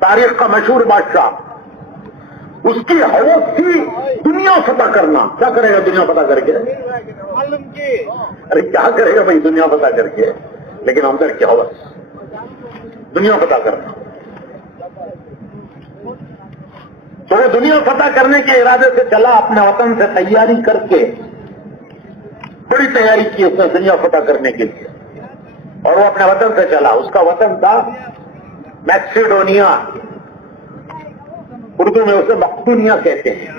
تاریخ کا مشہور بادشاہ، اس کی ہوس تھی دنیا فتح کرنا. کیا کرے گا دنیا فتح کر کے؟ ارے کیا کرے گا بھائی دنیا فتح کر کے؟ لیکن اندر کی ہوس دنیا فتح کرنا. تو وہ دنیا فتح کرنے کے ارادے سے چلا، اپنے وطن سے تیاری کر کے بڑی تیاری کی اس نے دنیا فتح کرنے کے لیے، اور وہ اپنے وطن سے چلا. اس کا وطن تھا میکسیڈونیا، اردو میں اسے مقدونیہ کہتے ہیں.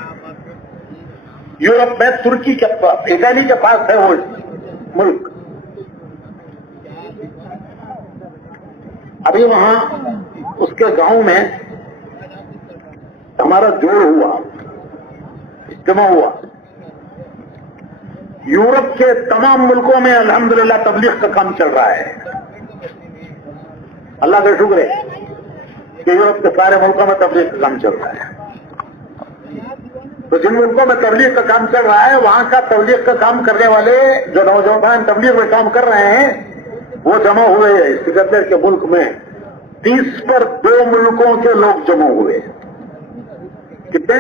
یورپ میں ترکی کے پاس، اٹلی کے پاس ہے وہ ملک. ابھی وہاں اس کے گاؤں میں ہمارا جوڑ ہوا، اجتماع ہوا. یورپ کے تمام ملکوں میں الحمدللہ تبلیغ کا کام چل رہا ہے. اللہ کا شکر ہے کہ یورپ کے سارے ملکوں میں تبلیغ کا کام چل رہا ہے. تو جن ملکوں میں تبلیغ کا کام چل رہا ہے وہاں کا تبلیغ کا کام کرنے والے جو نوجوان تبلیغ میں کام کر رہے ہیں وہ جمع ہوئے سکندر کے ملک میں. 30 پر 2 ملکوں کے لوگ جمع ہوئے. کتنے؟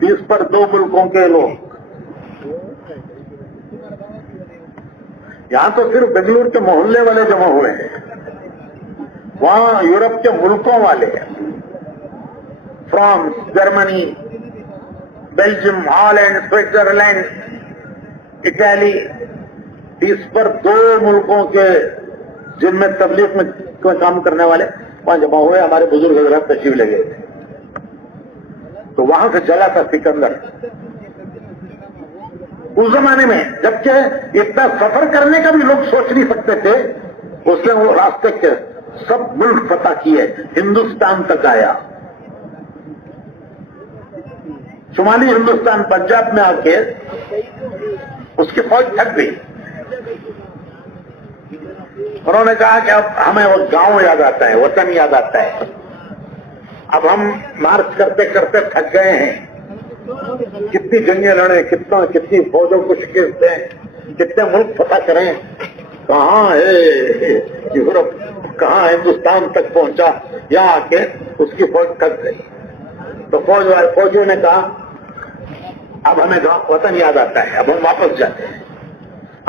30 پر 2 ملکوں کے لوگ. یہاں تو صرف بنگلور کے محلے والے جمع ہوئے ہیں، وہاں یورپ کے ملکوں والے، France, Germany, Belgium, Holland, Switzerland, Italy, 30 پر 2 ملکوں کے جن میں تبلیغ میں کام کرنے والے وہاں جمع ہوئے. ہمارے بزرگ حضرات تشریف لے گئے تھے. تو وہاں سے چلا تھا سکندر. اس زمانے میں جبکہ اتنا سفر کرنے کا بھی لوگ سوچ نہیں سکتے تھے، اس نے وہ راستے کے سب ملک فتح کیے، ہندوستان تک آیا. شمالی ہندوستان پنجاب میں آ کے اس کی فوج تھک گئی. انہوں نے کہا کہ اب ہمیں وہ گاؤں یاد آتا ہے، وطن یاد آتا ہے. اب ہم مارچ کرتے کرتے تھک گئے ہیں. کتنی جنگیں لڑیں، کتنی فوجوں کو شکست دیں، کتنے ملک فتح کریں، کہاں ہے یورپ، کہاں ہندوستان تک پہنچا. یہاں آ کے اس کی فوج تھک گئی. تو فوجیوں نے کہا اب ہمیں وطن یاد آتا ہے، اب ہم واپس جاتے ہیں.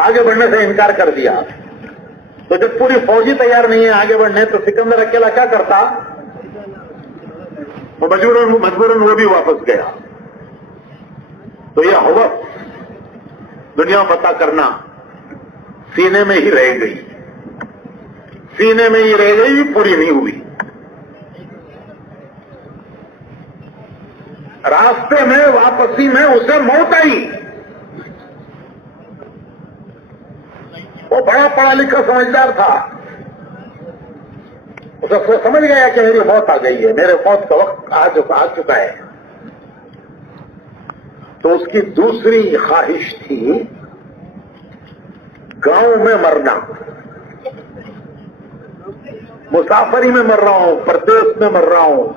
آگے بڑھنے سے انکار کر دیا. تو جب پوری فوجی تیار نہیں ہے آگے بڑھنے تو سکندر اکیلا کیا کرتا؟ وہ مجبوراً وہ بھی واپس گیا. تو یہ ہوس دنیا فتح کرنا سینے میں ہی رہ گئی، سینے میں ہی رہ گئی، پوری نہیں ہوئی. راستے میں واپسی میں اسے موت آئی. وہ بڑا پڑھا لکھا سمجھدار تھا. اسے سمجھ گیا کہ میری موت آ گئی ہے، میرے موت کا وقت آ چکا ہے. تو اس کی دوسری خواہش تھی گاؤں میں مرنا. مسافری میں مر رہا ہوں، پردیس میں مر رہا ہوں،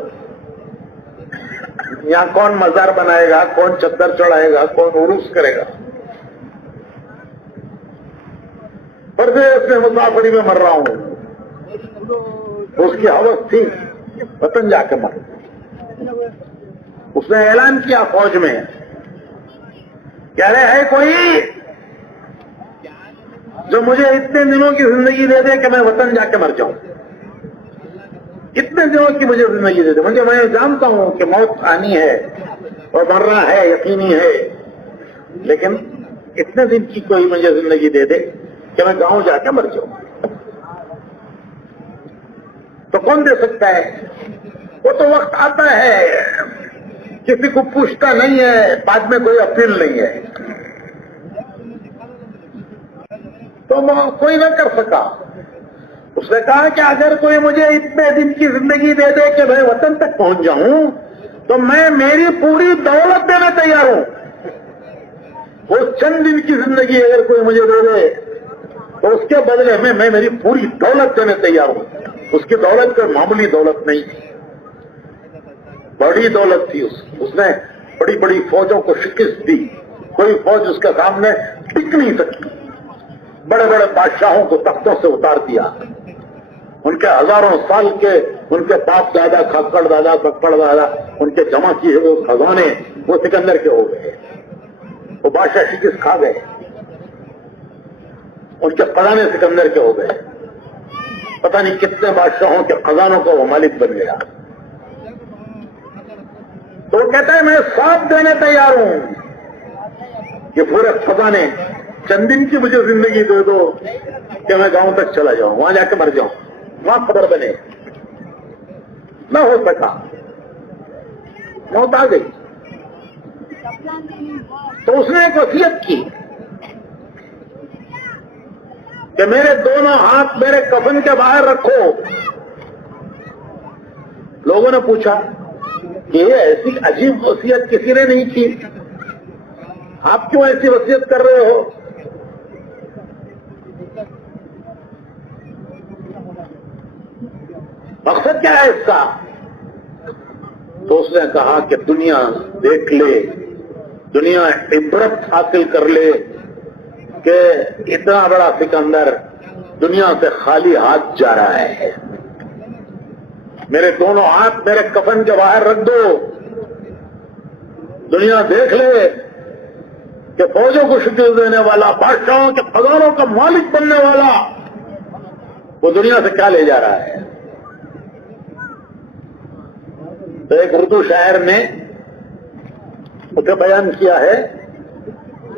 یہاں کون مزار بنائے گا، کون چادر چڑھائے گا، کون عروس کرے گا. پردیس میں مسافری میں مر رہا ہوں. اس کی ہوس تھی وطن جا کے مر. اس نے اعلان کیا فوج میں، کہہ رہے ہے کوئی جو مجھے اتنے دنوں کی زندگی دے دے کہ میں وطن جا کے مر جاؤں. اتنے دنوں کی مجھے زندگی دے دے. میں جانتا ہوں کہ موت آنی ہے اور مرنا ہے، یقینی ہے، لیکن اتنے دن کی کوئی مجھے زندگی دے دے کہ میں گاؤں جا کے مر جاؤں. تو کون دے سکتا ہے؟ وہ تو وقت آتا ہے، کسی کو پوچھتا نہیں ہے، بعد میں کوئی اپیل نہیں ہے. تو کوئی نہ کر سکا. اس نے کہا کہ اگر کوئی مجھے اتنے دن کی زندگی دے دے کہ میں وطن تک پہنچ جاؤں تو میں میری پوری دولت دینے تیار ہوں. وہ چند دن کی زندگی اگر کوئی مجھے دے دے تو اس کے بدلے میں میری پوری دولت دینے تیار ہوں. اس کی دولت کوئی معمولی دولت نہیں تھی، بڑی دولت تھی. اس نے بڑی بڑی فوجوں کو شکست دی، کوئی فوج اس کے سامنے ٹک نہیں سکی. بڑے بڑے بادشاہوں کو تختوں سے اتار دیا. ان کے ہزاروں سال کے ان کے باپ دادا کھکڑ دادا پکڑ دادا ان کے جمع کیے ہوئے خزانے وہ سکندر کے ہو گئے. وہ بادشاہ شکست کھا گئے, ان کے خزانے سکندر کے ہو گئے. پتہ نہیں کتنے بادشاہوں کے خزانوں کا وہ مالک بن گیا. تو وہ کہتا ہے میں ساتھ دینے تیار ہوں, یہ پورے خزانے چند دن کی مجھے زندگی دے دو کہ میں گاؤں تک چلا جاؤں, وہاں جا کے مر جاؤں, وہاں خبر بنے. نہ ہو سکا, موت آ گئی. تو اس نے ایک وصیت کی کہ میرے دونوں ہاتھ میرے کفن کے باہر رکھو. لوگوں نے پوچھا کہ یہ ایسی عجیب وصیت کسی نے نہیں کی, آپ کیوں ایسی وصیت کر رہے ہو؟ مقصد کیا ہے اس کا؟ تو اس نے کہا کہ دنیا دیکھ لے, دنیا عبرت حاصل کر لے کہ اتنا بڑا سکندر دنیا سے خالی ہاتھ جا رہا ہے. میرے دونوں ہاتھ میرے کفن کے باہر رکھ دو, دنیا دیکھ لے کہ فوجوں کو شکست دینے والا, بادشاہوں کے خزانوں کا مالک بننے والا وہ دنیا سے کیا لے جا رہا ہے. تو ایک اردو شاعر نے اسے بیان کیا ہے,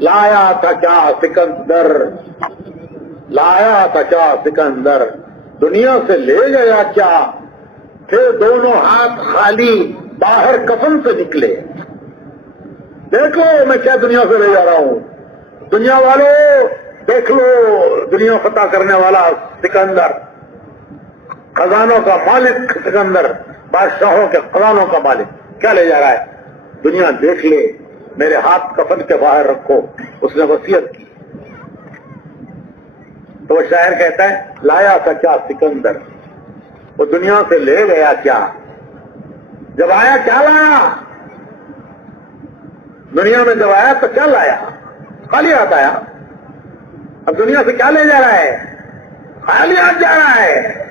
لایا تھا کیا سکندر, لایا تھا کیا سکندر, دنیا سے لے گیا کیا, پھر دونوں ہاتھ خالی باہر کفن سے نکلے. دیکھ لو میں کیا دنیا سے لے جا رہا ہوں, دنیا والوں دیکھ لو, دنیا فتح کرنے والا سکندر, خزانوں کا مالک سکندر, بادشاہوں کے خزانوں کا مالک کیا لے جا رہا ہے. دنیا دیکھ لے, میرے ہاتھ کفن کے باہر رکھو. اس نے وصیت کی. تو وہ شاعر کہتا ہے لایا تھا کیا سکندر, وہ دنیا سے لے گیا کیا, جب آیا کیا لایا, دنیا میں جب آیا تو کیا لایا, خالی ہاتھ آیا. اب دنیا سے کیا لے جا رہا ہے, خالی ہاتھ جا رہا ہے.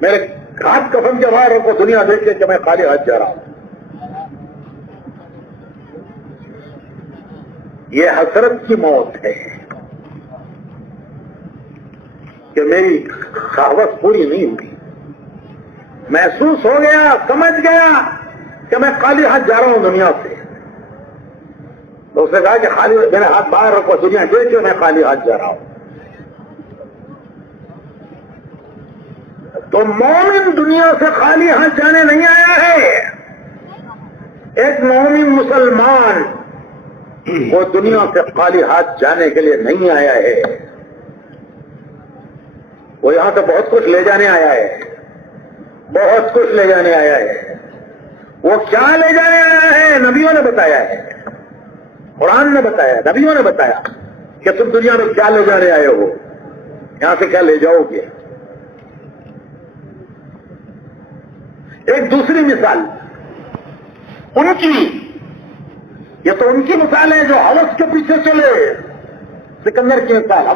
میرے ہاتھ کفن کے باہر رکھو, دنیا دیکھے کہ میں خالی ہاتھ جا رہا ہوں. یہ حسرت کی موت ہے کہ میری خواہش پوری نہیں ہوئی. محسوس ہو گیا, سمجھ گیا کہ میں خالی ہاتھ جا رہا ہوں دنیا سے. تو اس نے کہا کہ خالی میرے ہاتھ باہر رکھو, دنیا دیکھے میں خالی ہاتھ جا رہا ہوں. تو مومن دنیا سے خالی ہاتھ جانے نہیں آیا ہے. ایک مومن مسلمان وہ دنیا سے خالی ہاتھ جانے کے لیے نہیں آیا ہے, وہ یہاں سے بہت کچھ لے جانے آیا ہے, بہت کچھ لے جانے آیا ہے. وہ کیا لے جانے آیا ہے نبیوں نے بتایا ہے, قرآن نے بتایا, نبیوں نے بتایا کہ تم دنیا میں کیا لے جانے آئے ہو, یہاں سے کیا لے جاؤ گے. ایک دوسری مثال ان کی, یہ تو ان کی مثال ہے جو ہوس کے پیچھے چلے, سکندر کی مثال.